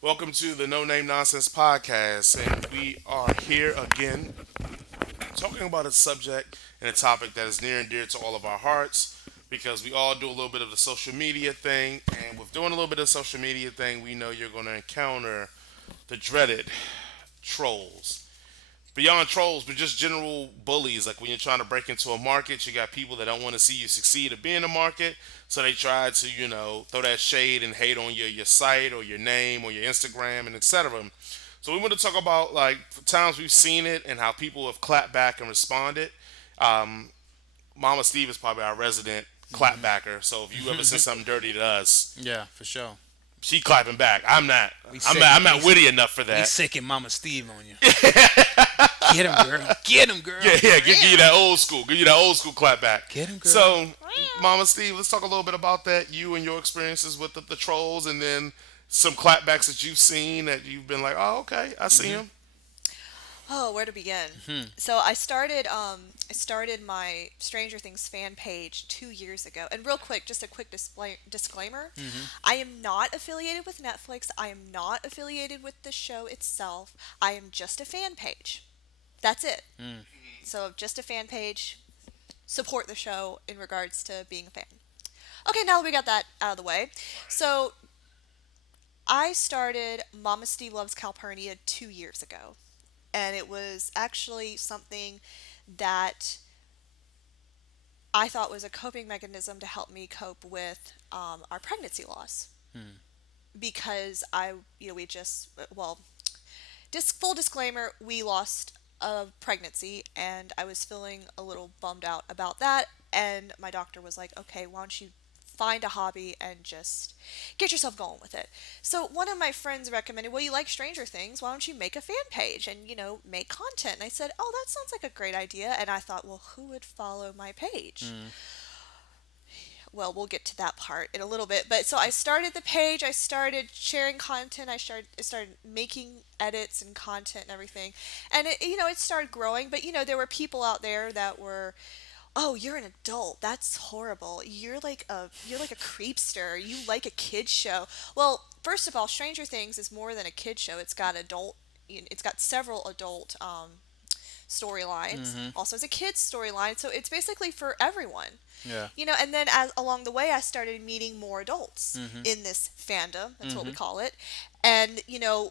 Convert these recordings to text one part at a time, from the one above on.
Welcome to the No Name Nonsense podcast, and we are here again talking about a subject and a topic that is near and dear to all of our hearts because we all do a little bit of the social media thing, and with doing a little bit of the social media thing, we know you're going to encounter the dreaded trolls. Beyond trolls, but just general bullies. Like when you're trying to break into a market, you got people that don't want to see you succeed or be in the market, so they try to, throw that shade and hate on your site or your name or your Instagram and etc. So we want to talk about like times we've seen it and how people have clapped back and responded. Um, Mama Steve is probably our resident clapbacker. So if you ever send something dirty to us, Yeah, for sure. she clapping back. I'm not. We I'm not. sick. I'm not witty enough for We that. sicking Mama Steve on you. Get him, girl. Get him, girl. Yeah, yeah, give you that old school. Give you that old school clap back. Get him, girl. So, Mama Steve, let's talk a little bit about that. You and your experiences with the trolls, and then some clapbacks that you've seen that you've been like, oh, okay, I see Hmm. him. Oh, where to begin? Hmm. So I started my Stranger Things fan page 2 years ago. And real quick, just a quick disclaimer: Hmm. I am not affiliated with Netflix. I am not affiliated with the show itself. I am just a fan page. That's it. Hmm. So just a fan page. Support the show in regards to being a fan. Okay, now that we got that out of the way. So I started Mama Steve Loves Calpurnia 2 years ago. And it was actually something that I thought was a coping mechanism to help me cope with our pregnancy loss. Hmm. Because we just, well, full disclaimer, we lost a pregnancy and I was feeling a little bummed out about that. And my doctor was like, okay, why don't you find a hobby and just get yourself going with it. So one of my friends recommended, well, you like Stranger Things, why don't you make a fan page and, make content? And I said, oh, that sounds like a great idea. And I thought, well, who would follow my page? Hmm. Well, we'll get to that part in a little bit. But so I started the page, I started sharing content, I started making edits and content and everything. And it started growing, but there were people out there that were, oh, you're an adult. That's horrible. You're like a creepster. You like a kid show. Well, first of all, Stranger Things is more than a kid show. It's got several adult storylines. Hmm. Also, as a kid's storyline, so it's basically for everyone. Yeah. And then as along the way, I started meeting more adults Hmm. in this fandom. That's what we Hmm. call it. And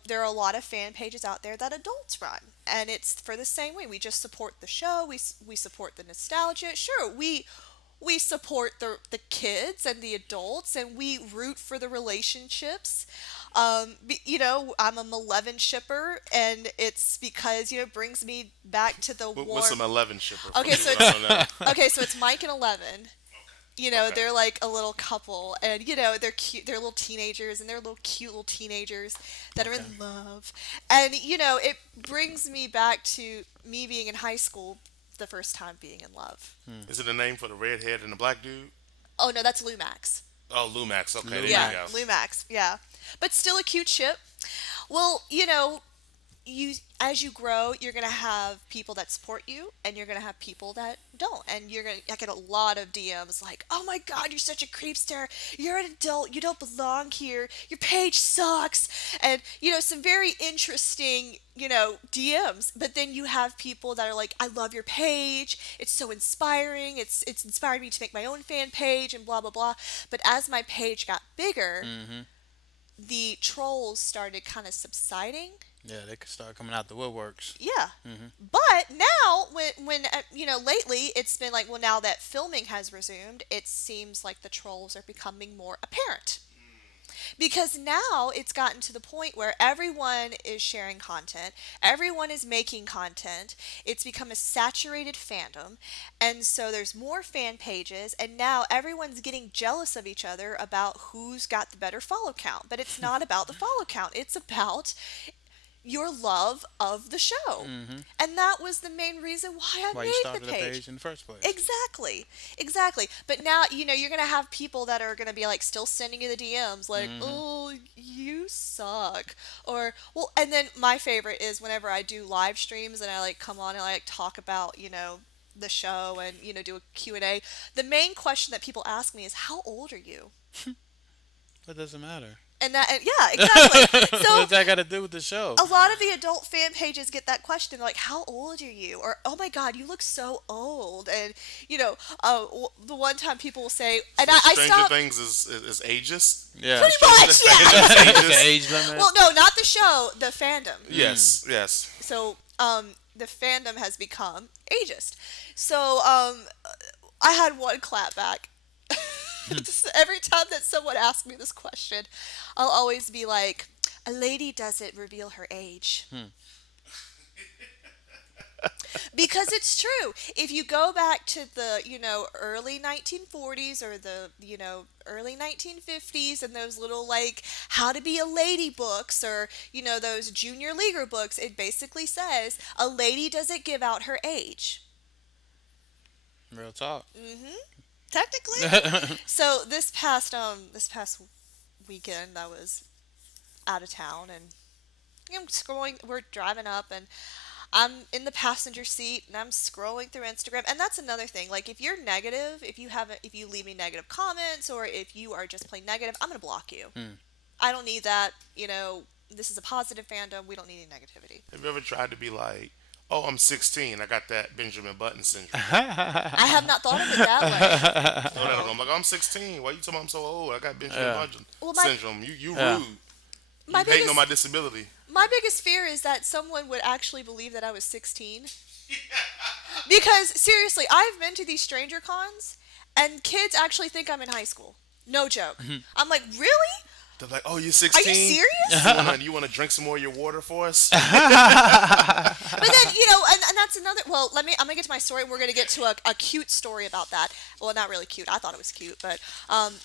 there are a lot of fan pages out there that adults run, and it's for the same way. We just support the show. We support the nostalgia. Sure, we support the kids and the adults, and we root for the relationships. I'm a Malevolent shipper, and it's because it brings me back to the What's some warm. 11 shipper for Okay, people so that don't know? it's Mike and 11. Okay. They're like a little couple, and they're cute. They're little teenagers, and they're little cute little teenagers that are in Okay. love. And it brings me back to me being in high school, the first time being in love. Hmm. Is it a name for the redhead and the black dude? Oh no, that's Lumax. Oh, Lumax. Okay, there you Yeah, Lumac. go. Lumax. Yeah, but still a cute ship. Well, you as you grow, you're gonna have people that support you, and you're gonna have people that don't, and I get a lot of DMs like, "Oh my God, you're such a creepster. You're an adult. You don't belong here. Your page sucks," and some very interesting DMs. But then you have people that are like, "I love your page. It's so inspiring. It's inspired me to make my own fan page and blah blah blah." But as my page got bigger, Hmm. the trolls started kind of subsiding. Yeah, they could start coming out the woodworks. Yeah. Hmm. But now, lately it's been like, well, now that filming has resumed, it seems like the trolls are becoming more apparent. Because now it's gotten to the point where everyone is sharing content, everyone is making content. It's become a saturated fandom. And so there's more fan pages, and now everyone's getting jealous of each other about who's got the better follow count. But it's not about the follow count, it's about your love of the show. Hmm. And that was the main reason why I Why you made started the the page. page in the first place? Exactly. Exactly. But now, you're going to have people that are going to be like still sending you the DMs like, Hmm. "Oh, you suck." Or, well, and then my favorite is whenever I do live streams and I like come on and I like talk about, the show and, do a Q&A. The main question that people ask me is, "How old are you?" That doesn't matter. Yeah, exactly. So What's that got to do with the show? a lot of the adult fan pages get that question like, how old are you, or oh my god, you look so old. And the one time people will say, and So I Stranger stopped. Things is ageist. Yeah. Pretty Stranger, much, Stranger yeah. Things is The ageist. age limit. Well, no, not the show, the fandom. Yes, yes. So the fandom has become ageist. So I had one clapback. Just every time that someone asks me this question, I'll always be like, a lady doesn't reveal her age. Because it's true. If you go back to the, early 1940s, or the, early 1950s, and those little like how to be a lady books, or, those junior leaguer books, it basically says a lady doesn't give out her age. Real talk. Technically. So this past weekend I was out of town, and I'm scrolling. We're driving up, and I'm in the passenger seat, and I'm scrolling through Instagram. And that's another thing. Like, if you're negative, if you leave me negative comments, or if you are just plain negative, I'm gonna block you. I don't need that. This is a positive fandom. We don't need any negativity. Have you ever tried to be like, oh, I'm 16. I got that Benjamin Button syndrome. I have not thought of it that way. No, no, no. I'm like, I'm 16. Why you talking about I'm so old? I got Benjamin Yeah. Button Well, syndrome. You Yeah. rude. my You hating on my biggest disability. my biggest fear is that someone would actually believe that I was 16. Because seriously, I've been to these stranger cons, and kids actually think I'm in high school. No joke. I'm like, really? They're like, oh, you're Are you 16? serious? You wanna drink some more of your water for us? But then, and that's another. Well, I'm gonna get to my story, and we're gonna get to a cute story about that. Well, not really cute. I thought it was cute, but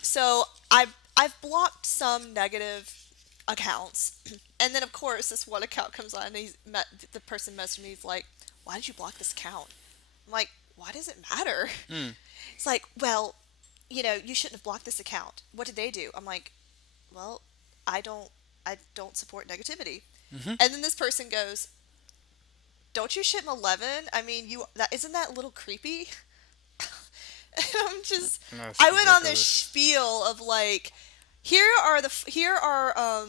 so I've blocked some negative accounts, and then of course this one account comes on, and the person messaged me. He's like, "Why did you block this account?" I'm like, "Why does it matter?" It's like, "Well, you shouldn't have blocked this account. What did they do?" I'm like, "Well, I don't I don't support negativity." And then this person goes, "Don't you ship 11? I mean, you that isn't that a little creepy?" And That's I went on this ridiculous. spiel of like, here are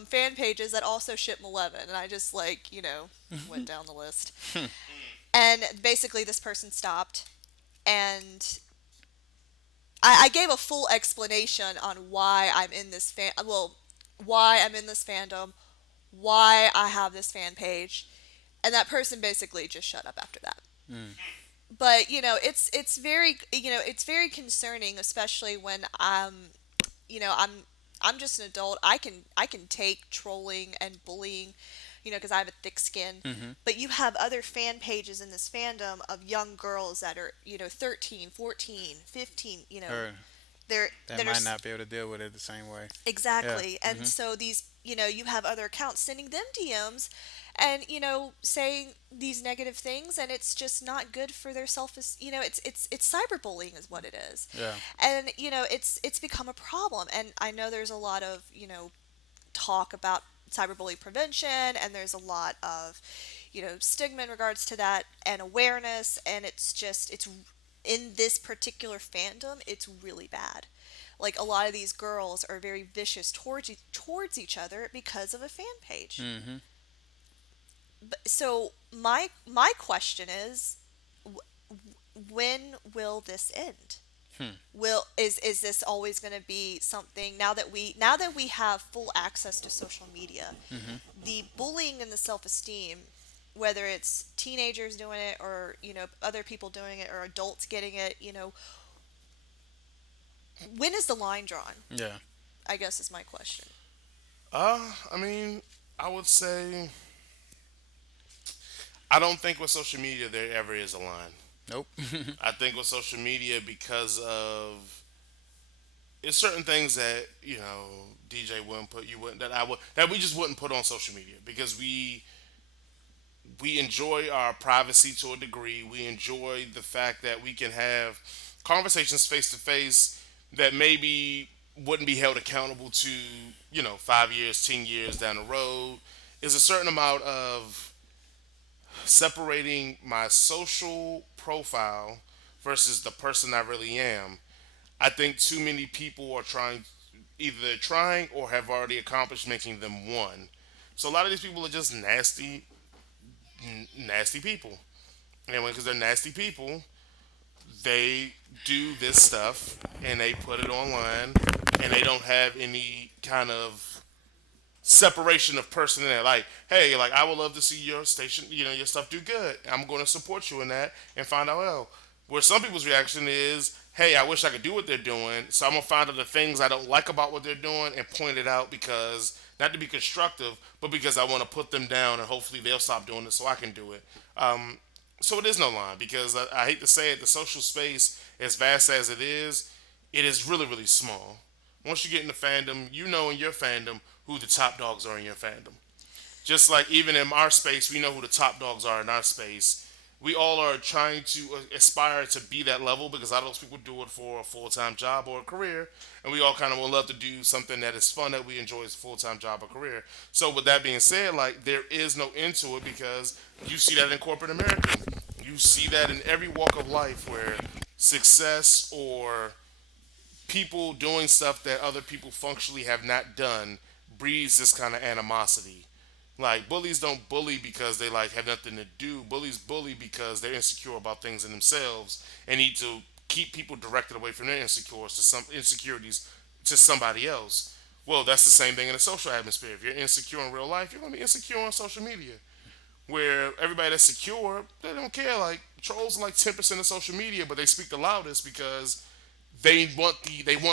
fan pages that also ship 11, and I just like, went down the list. And basically this person stopped, and I gave a full explanation on why I'm in this fandom, why I have this fan page, and that person basically just shut up after that. But it's very concerning, especially when I'm just an adult. I can take trolling and bullying, because I have a thick skin. But you have other fan pages in this fandom of young girls that are 13, 14, 15. Or They're that that are might not be able to deal with it the same way. Yeah. exactly. And so these, you have other accounts sending them DMs, and saying these negative things, and it's just not good for their self. It's cyberbullying is what it is. Yeah. And it's become a problem. And I know there's a lot of talk about cyberbullying prevention, and there's a lot of stigma in regards to that, and awareness, and it's in this particular fandom, it's really bad. Like, a lot of these girls are very vicious towards each other because of a fan page. So my question is, when will this end? Is this always going to be something, now that we have full access to social media? The bullying and the self-esteem, whether it's teenagers doing it, or other people doing it, or adults getting it, when is the line drawn? Yeah. I guess is my question. I mean, I would say I don't think with social media there ever is a line. Nope. I think with social media, because of it's certain things that DJ wouldn't put you wouldn't that I would that we just wouldn't put on social media, because we enjoy our privacy to a degree. We enjoy the fact that we can have conversations face to face that maybe wouldn't be held accountable to 5 years, 10 years down the road. Is a certain amount of separating my social profile versus the person I really am. I think too many people are trying. either they're trying or have already accomplished making them one. So a lot of these people are just nasty people. And because they're nasty people, they do this stuff and they put it online, and they don't have any kind of separation of person in there. Like, hey, like I would love to see your station, your stuff do good. I'm going to support you in that and find out well. Where some people's reaction is, hey, I wish I could do what they're doing, so I'm gonna find out the things I don't like about what they're doing and point it out because not to be constructive, but because I want to put them down and hopefully they'll stop doing it so I can do it. So it is no line because I hate to say it, the social space, as vast as it is really really small. Once you get into fandom, you know in your fandom who the top dogs are in your fandom. Just like even in our space, we know who the top dogs are in our space. We all are trying to aspire to be that level because a lot of those people do it for a full time job or a career, and we all kind of would love to do something that is fun that we enjoy as a full time job or career. So with that being said, like there is no end to it because you see that in corporate America, you see that in every walk of life where success or people doing stuff that other people functionally have not done breeds this kind of animosity. Like bullies don't bully because they like have nothing to do. Bullies bully because they're insecure about things in themselves and need to keep people directed away from their insecurities to somebody else. Well, that's the same thing in a social atmosphere. If you're insecure in real life, you're gonna be insecure on social media. Where everybody that's secure, they don't care. Like trolls are like 10% of social media, but they speak the loudest because they want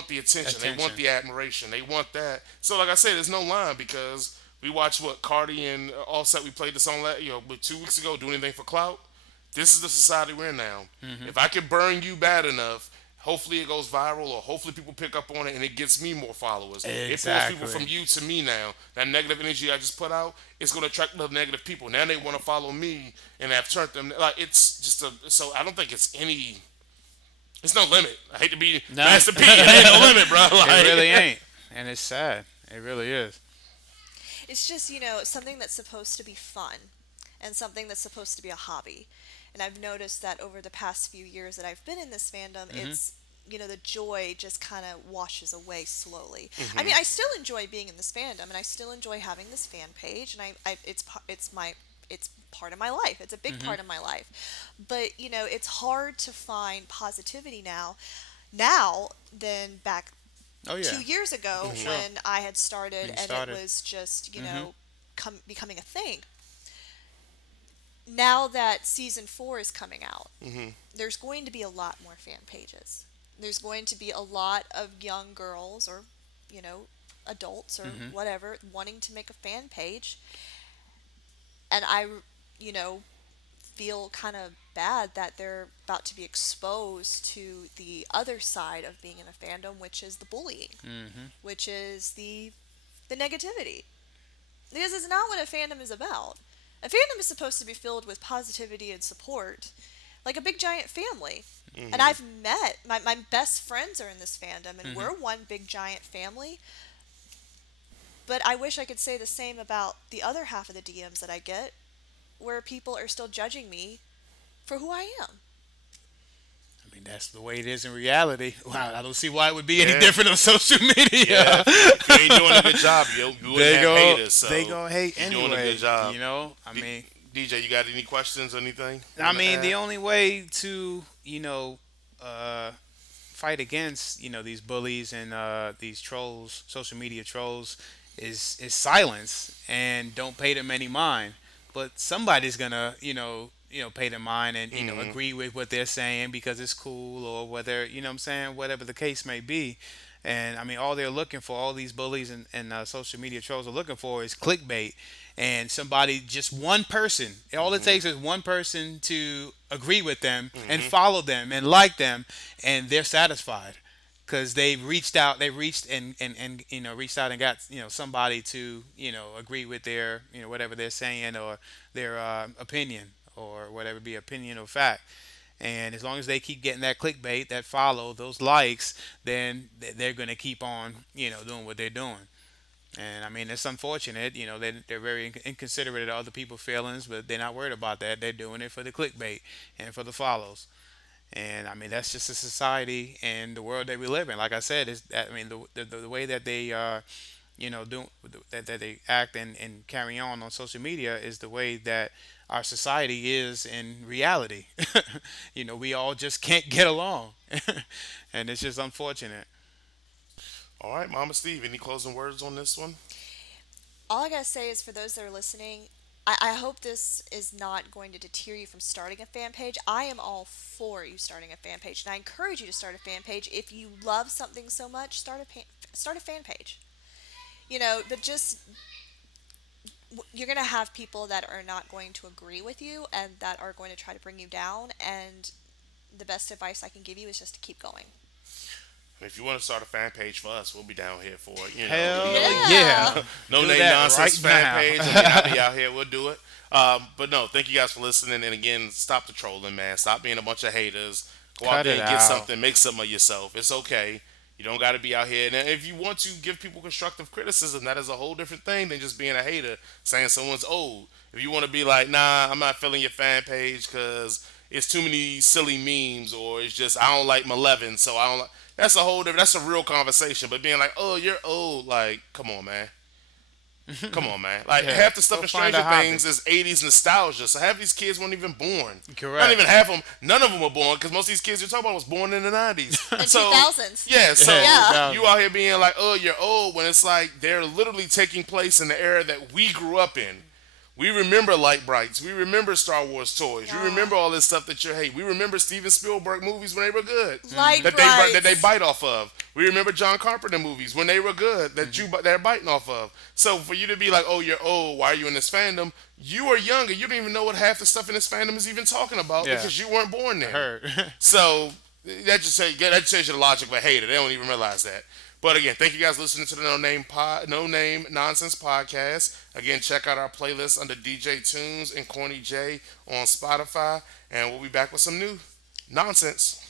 the attention, they want Attention. the admiration, they want that. So like I said, there's no line because we watched what Cardi and Offset. We played the song 2 weeks ago. Do anything for clout. This is the society we're in now. If I can burn you bad enough, hopefully it goes viral, or hopefully people pick up on it and it gets me more followers. It pulls people from Exactly. you to me now. That negative energy I just put out, it's going to attract the negative people. Now they want to follow me, and I've turned them like it's just a. So I don't think it's no limit. I hate to be No, Master P. It ain't no limit, bro. it really Like, ain't, and it's sad. It really is. It's just, something that's supposed to be fun and something that's supposed to be a hobby. And I've noticed that over the past few years that I've been in this fandom, the joy just kind of washes away slowly. I mean, I still enjoy being in this fandom and I still enjoy having this fan page, and it's part of my life. It's a big part of my life. But, it's hard to find positivity now than back Oh yeah, 2 years ago for sure. when I had started When you and it started. was just, Hmm. becoming a thing. Now that season 4 is coming out, there's going to be a lot more fan pages. There's going to be a lot of young girls or, you know, adults or whatever wanting to make a fan page. And you know, feel kind of bad that they're about to be exposed to the other side of being in a fandom, which is the bullying, which is the negativity. Because it's not what a fandom is about. A fandom is supposed to be filled with positivity and support, like a big giant family. And I've met my best friends are in this fandom, and we're one big giant family. But I wish I could say the same about the other half of the DMs that I get, where people are still judging me for who I am. I mean, that's the way it is in reality. Wow, I don't see why it would be any yeah, different on social yeah. media. If you ain't doing a good job, you wouldn't they have go, haters. So they go hate you're doing a good anyway. job. You know, I D- mean, DJ, you got any questions or anything you I want to mean, the add? only way to uh, fight against these bullies and these trolls, social media trolls, is silence and don't pay them any mind. But somebody's gonna pay them mind and Hmm. agree with what they're saying because it's cool, or whether what I'm saying, whatever the case may be. And I mean, all they're looking for, all these bullies and social media trolls are looking for, is clickbait. And somebody, just one person, all it takes is one person to agree with them and Hmm. follow them and like them, and they're satisfied because they reached and reached out and got somebody to agree with their whatever they're saying, or their opinion, or whatever be opinion or fact. And as long as they keep getting that clickbait, that follow, those likes, then they're going to keep on doing what they're doing. And I mean, it's unfortunate, they're very inconsiderate of other people's feelings, but they're not worried about that. They're doing it for the clickbait and for the follows. And I mean, that's just a society and the world that we live in. Like I said, is that I mean the way that they do that they act and carry on social media is the way that our society is in reality. We all just can't get along, and it's just unfortunate. All right, Mama Steve, any closing words on this one? All I gotta say is for those that are listening, I hope this is not going to deter you from starting a fan page. I am all for you starting a fan page, and I encourage you to start a fan page. If you love something so much, start a fan page. But just you're going to have people that are not going to agree with you and that are going to try to bring you down. And the best advice I can give you is just to keep going. If you want to start a fan page for us, we'll be down here for it. Hell Yeah. yeah. No Do name that nonsense right fan now. page. Again, I'll be out here. We'll do it. But no, thank you guys for listening. And again, stop the trolling, man. Stop being a bunch of haters. Go out Cut there it and get out. something. Make something of yourself. It's okay. You don't got to be out here. And if you want to give people constructive criticism, that is a whole different thing than just being a hater, saying someone's old. If you want to be like, nah, I'm not filling your fan page because it's too many silly memes, or it's just I don't like Malevolent, so I don't like. That's a whole different. That's a real conversation. But being like, oh, you're old, like, come on, man. Come on, man. Like Yeah. half the stuff Go in find Stranger a hobby. Things is '80s nostalgia. So half these kids weren't even born. Not Correct. even half of them. None of them were born because most of these kids you're talking about was born in the '90s. In So 2000s. yeah, so Yeah. you out here being like, oh, you're old, when it's like they're literally taking place in the era that we grew up in. We remember Light Brights. We remember Star Wars toys. We Yeah. remember all this stuff that you hate. We remember Steven Spielberg movies when they were good, Light that they brights. bite off of. We remember John Carpenter movies when they were good they're biting off of. So for you to be like, oh, you're old. Why are you in this fandom? You are younger. You don't even know what half the stuff in this fandom is even talking about Yeah. because you weren't born I then. heard. So that just says you the logic of a hater. They don't even realize that. But again, thank you guys for listening to the No Name Nonsense podcast. Again, check out our playlist under DJ Tunes and Corny J on Spotify, and we'll be back with some new nonsense.